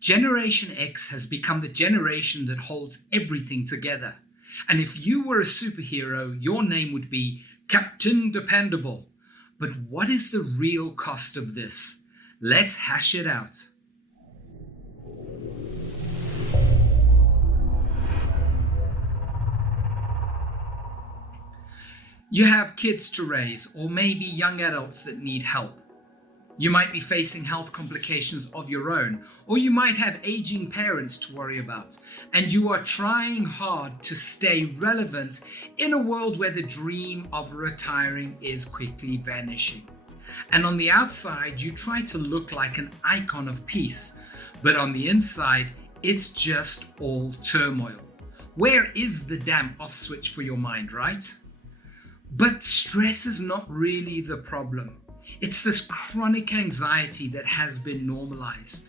Generation X has become the generation that holds everything together. And if you were a superhero, your name would be Captain Dependable. But what is the real cost of this? Let's hash it out. You have kids to raise, or maybe young adults that need help. You might be facing health complications of your own, or you might have aging parents to worry about, and you are trying hard to stay relevant in a world where the dream of retiring is quickly vanishing. And on the outside, you try to look like an icon of peace, but on the inside, it's just all turmoil. Where is the damn off switch for your mind, right? But stress is not really the problem. It's this chronic anxiety that has been normalized.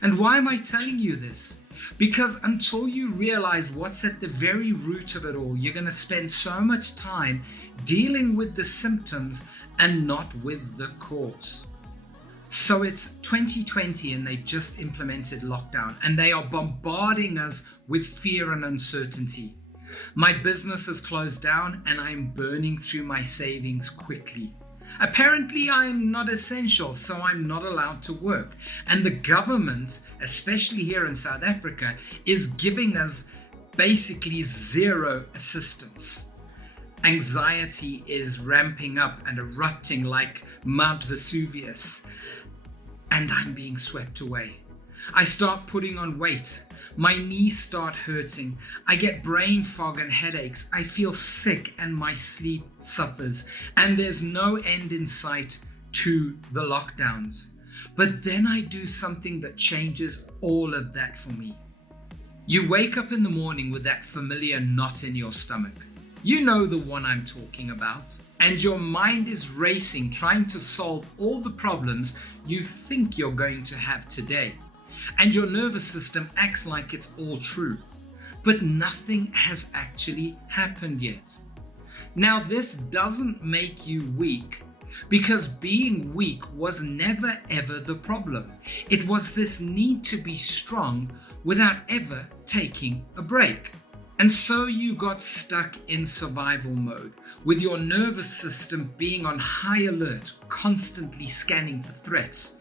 And why am I telling you this? Because until you realize what's at the very root of it all, you're going to spend so much time dealing with the symptoms and not with the cause. So it's 2020 and they just implemented lockdown and they are bombarding us with fear and uncertainty. My business has closed down and I'm burning through my savings quickly. Apparently, I'm not essential, so I'm not allowed to work. And the government, especially here in South Africa, is giving us basically zero assistance. Anxiety is ramping up and erupting like Mount Vesuvius. And I'm being swept away. I start putting on weight. My knees start hurting. I get brain fog and headaches. I feel sick and my sleep suffers. And there's no end in sight to the lockdowns. But then I do something that changes all of that for me. You wake up in the morning with that familiar knot in your stomach. You know the one I'm talking about. And your mind is racing, trying to solve all the problems you think you're going to have today. And your nervous system acts like it's all true. But nothing has actually happened yet. Now, this doesn't make you weak, because being weak was never ever the problem. It was this need to be strong without ever taking a break. And so you got stuck in survival mode, with your nervous system being on high alert, constantly scanning for threats.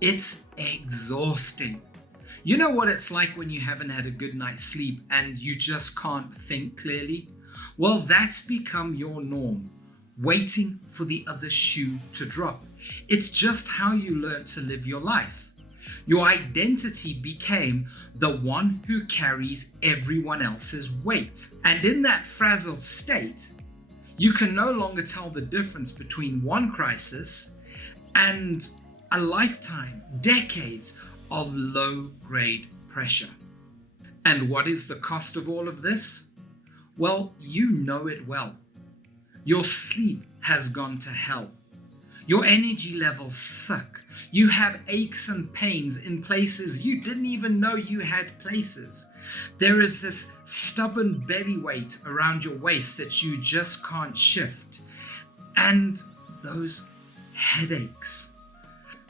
It's exhausting. You know what it's like when you haven't had a good night's sleep and you just can't think clearly? Well, that's become your norm, waiting for the other shoe to drop. It's just how you learn to live your life. Your identity became the one who carries everyone else's weight. And in that frazzled state, you can no longer tell the difference between one crisis and a lifetime, decades of low-grade pressure. And what is the cost of all of this? Well, you know it well. Your sleep has gone to hell. Your energy levels suck. You have aches and pains in places you didn't even know you had places. There is this stubborn belly weight around your waist that you just can't shift. And those headaches.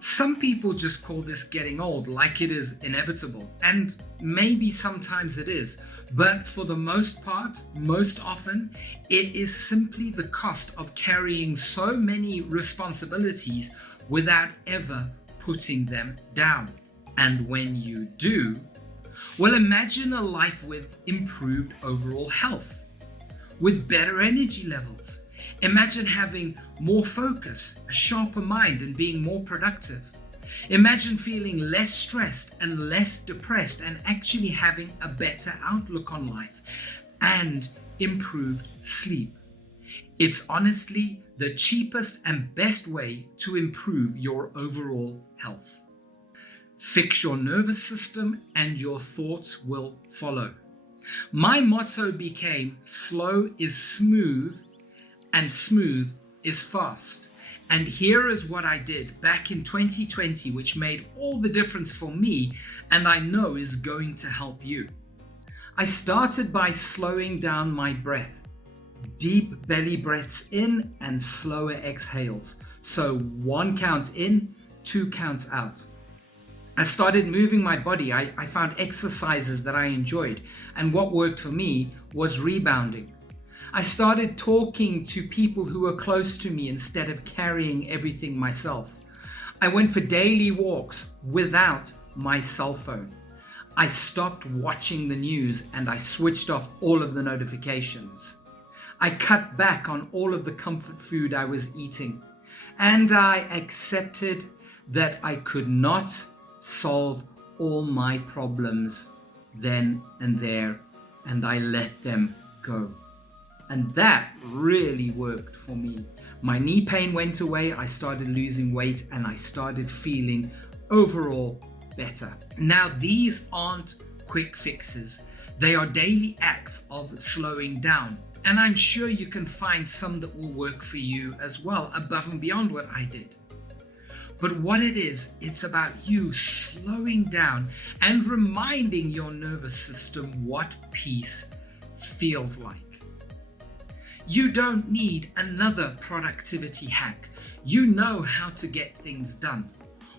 Some people just call this getting old, like it is inevitable. And maybe sometimes it is. But for the most part, most often, it is simply the cost of carrying so many responsibilities without ever putting them down. And when you do, well, imagine a life with improved overall health, with better energy levels. Imagine having more focus, a sharper mind, and being more productive. Imagine feeling less stressed and less depressed and actually having a better outlook on life and improved sleep. It's honestly the cheapest and best way to improve your overall health. Fix your nervous system and your thoughts will follow. My motto became slow is smooth and smooth is fast. And here is what I did back in 2020, which made all the difference for me and I know is going to help you. I started by slowing down my breath. Deep belly breaths in and slower exhales. So 1 count in, 2 counts out. I started moving my body. I found exercises that I enjoyed. And what worked for me was rebounding. I started talking to people who were close to me instead of carrying everything myself. I went for daily walks without my cell phone. I stopped watching the news and I switched off all of the notifications. I cut back on all of the comfort food I was eating. And I accepted that I could not solve all my problems then and there, and I let them go. And that really worked for me. My knee pain went away, I started losing weight, and I started feeling overall better. Now, these aren't quick fixes. They are daily acts of slowing down. And I'm sure you can find some that will work for you as well, above and beyond what I did. But what it is, it's about you slowing down and reminding your nervous system what peace feels like. You don't need another productivity hack. You know how to get things done.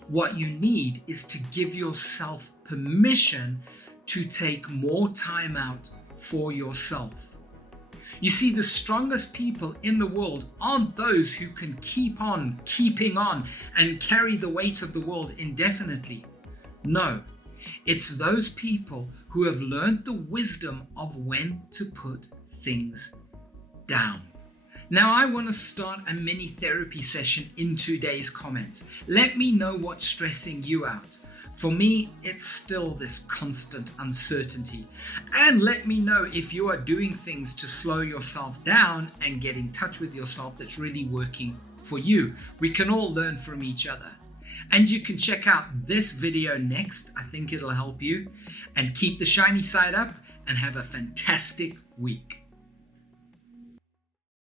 What you need is to give yourself permission to take more time out for yourself. You see, the strongest people in the world aren't those who can keep on keeping on and carry the weight of the world indefinitely. No, it's those people who have learned the wisdom of when to put things down. Now, I want to start a mini therapy session in today's comments. Let me know what's stressing you out. For me, it's still this constant uncertainty. And let me know if you are doing things to slow yourself down and get in touch with yourself that's really working for you. We can all learn from each other. And you can check out this video next. I think it'll help you. And keep the shiny side up and have a fantastic week.